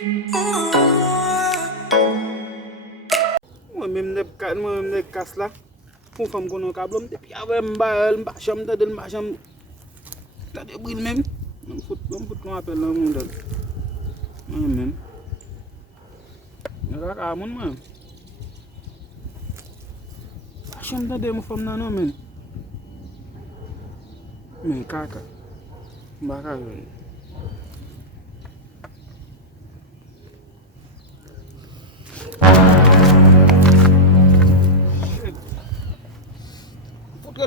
Même des cas, même des cas là. Pour femme qu'on a câble, depuis avant mbak cham ta del mbak cham ta de bril même. On fout qu'on appelle le monde. Même. Nga ka mon même. Mbak cham ta de mo femme na non men. Mais kaka. Mbak ka yo.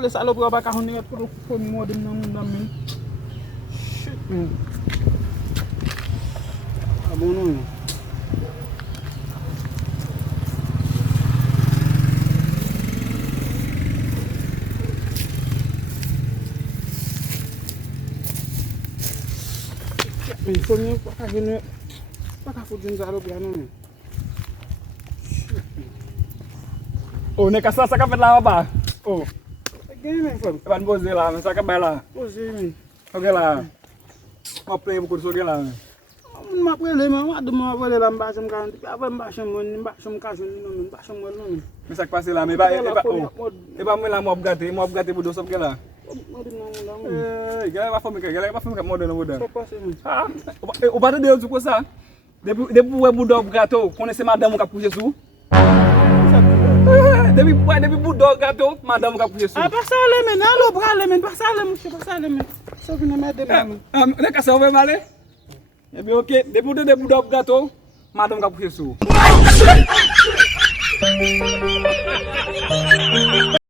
Le salope ba ka honni pour modem na mun men shit man abono il faut mieux pas gagner pas ka foutre une salope là non Oh, nek asal sa kapit lawa ba? Oh. Game fam. Ban pose lah, sa kapit lah. Pose men. Okay lah. Mau play buku so lah. Ma prele ma de ma vole la mbak cham kan avant mbak cham ka joni non mbak cham wal non. Mais ça passe là, mais ba mo la mo gati bu do sob ke lah. Modem na mun la. Gala ba fami ka mo do na muda. Faut passer men. Ah, o ba de su ko sa. Depuis bu do gato, connaissez madame ka pousse sous. Depuis bu do gato, madame ka pousse sous. Ah, pas ça le men, allo brale men, pas ça le monsieur, pas ça le men. Ça vient m'aider men. Nek asa o malé. Eh bien OK, depuis bu do gato, madame ka pousse sous.